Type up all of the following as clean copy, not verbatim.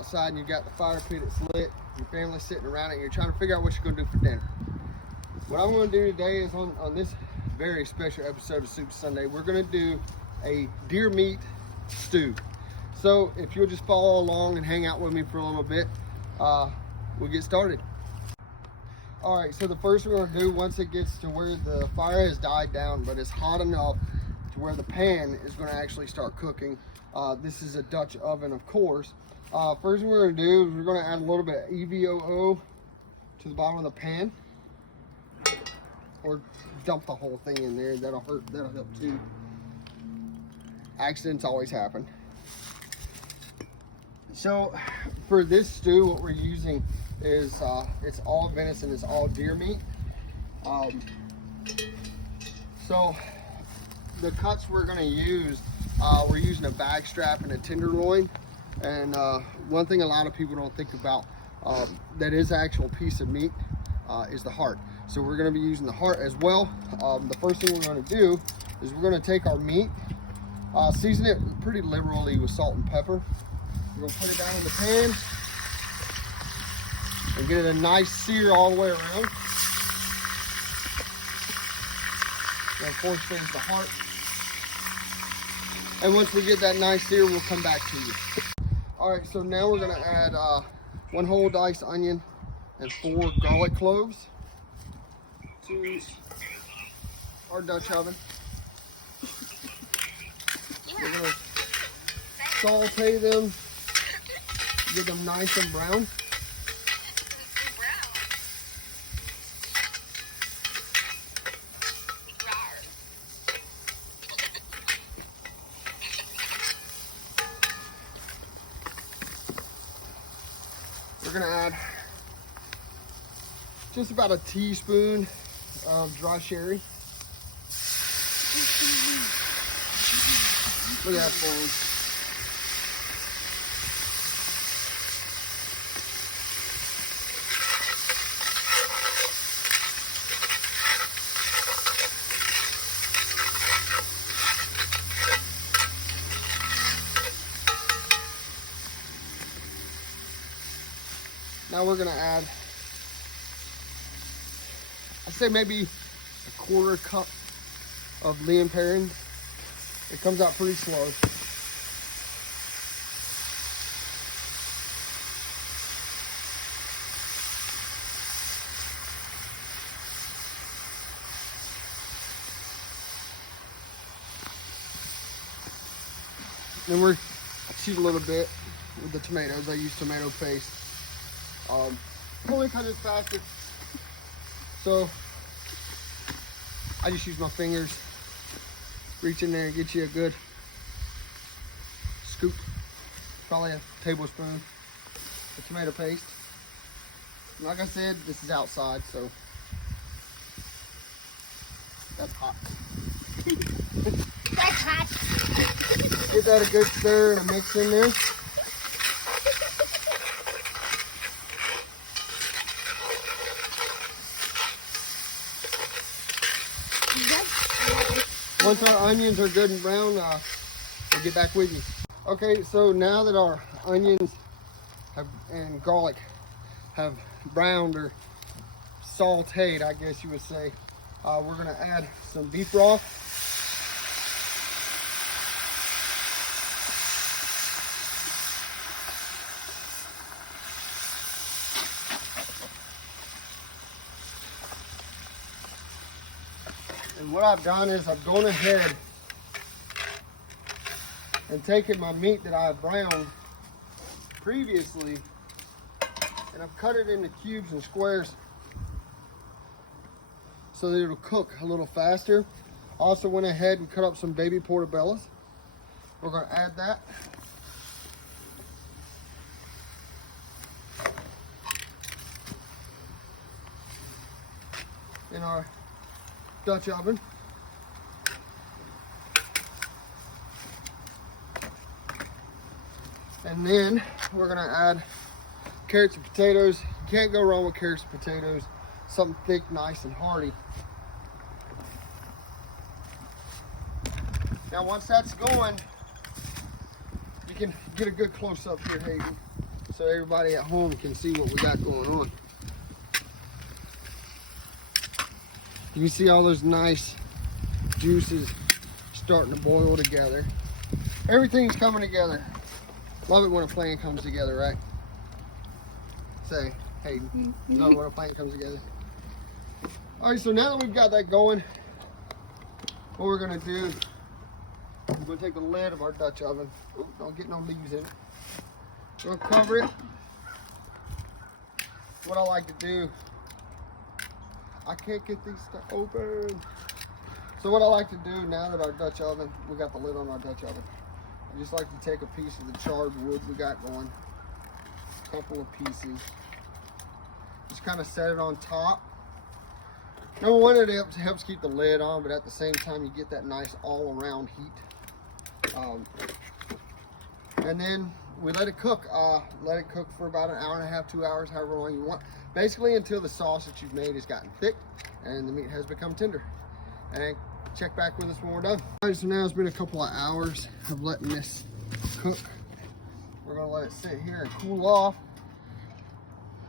outside and you've got the fire pit, it's lit, your family's sitting around it, and you're trying to figure out what you're gonna do for dinner. What I'm gonna do today is on this very special episode of Super Sunday, we're gonna do a deer meat stew. So if you'll just follow along and hang out with me for a little bit, we'll get started. All right, so the first we're gonna do, once it gets to where the fire has died down, but it's hot enough to where the pan is gonna actually start cooking. This is a Dutch oven, of course. First thing we're gonna do is we're gonna add a little bit of EVOO to the bottom of the pan. Or dump the whole thing in there, that'll help too. Accidents always happen. So for this stew, what we're using is it's all venison, it's all deer meat. So the cuts we're gonna use, we're using a bag strap and a tenderloin. And one thing a lot of people don't think about that is an actual piece of meat is the heart. So we're gonna be using the heart as well. The first thing we're gonna do is we're gonna take our meat, season it pretty liberally with salt and pepper. We're gonna put it down in the pan and get it a nice sear all the way around. And of course, there's the heart. And once we get that nice sear, we'll come back to you. All right, so now we're gonna add 1 whole diced onion and 4 garlic cloves to our Dutch oven. We're gonna saute them, get them nice and brown. We're gonna add just about a teaspoon of dry sherry. Look at that foam. Now we're gonna add, I'd say maybe a 1/4 cup of Lea and Perrins. It comes out pretty slow. Then I cheat a little bit with the tomatoes. I use tomato paste. Only because it's faster. So I just use my fingers, reach in there and get you a good scoop, probably a tablespoon of tomato paste. And like I said, this is outside, so that's hot. That's hot. Give that a good stir and a mix in there. Once our onions are good and brown, we'll get back with you. Okay, so now that our onions and garlic have browned or sauteed, I guess you would say, we're gonna add some beef broth. And what I've done is I've gone ahead and taken my meat that I've browned previously and I've cut it into cubes and squares so that it'll cook a little faster. Also went ahead and cut up some baby portobellos. We're going to add that. In our Dutch oven. And then we're gonna add carrots and potatoes. You can't go wrong with carrots and potatoes. Something thick, nice, and hearty. Now once that's going, you can get a good close-up here, Hayden. so everybody at home can see what we got going on. You can see all those nice juices starting to boil together. Everything's coming together. Love it when a plan comes together, right? Say, hey, love it when a plan comes together. All right, so now that we've got that going, what we're gonna do, we're gonna take the lid of our Dutch oven. Ooh, don't get no leaves in it. We're gonna cover it. What I like to do, I can't get these stuff open. So what I like to do now that our Dutch oven, we got the lid on our Dutch oven, I just like to take a piece of the charred wood we got going, a couple of pieces, just kind of set it on top. Number one, it helps keep the lid on, but at the same time, you get that nice all-around heat. And then we let it cook. Let it cook for about an hour and a half, 2 hours, however long you want. Basically until the sauce that you've made has gotten thick and the meat has become tender. And check back with us when we're done. All right, so now it's been a couple of hours of letting this cook. We're gonna let it sit here and cool off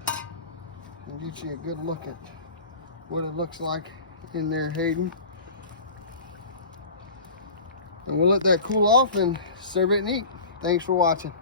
and get you a good look at what it looks like in there, Hayden. And we'll let that cool off and serve it and eat. Thanks for watching.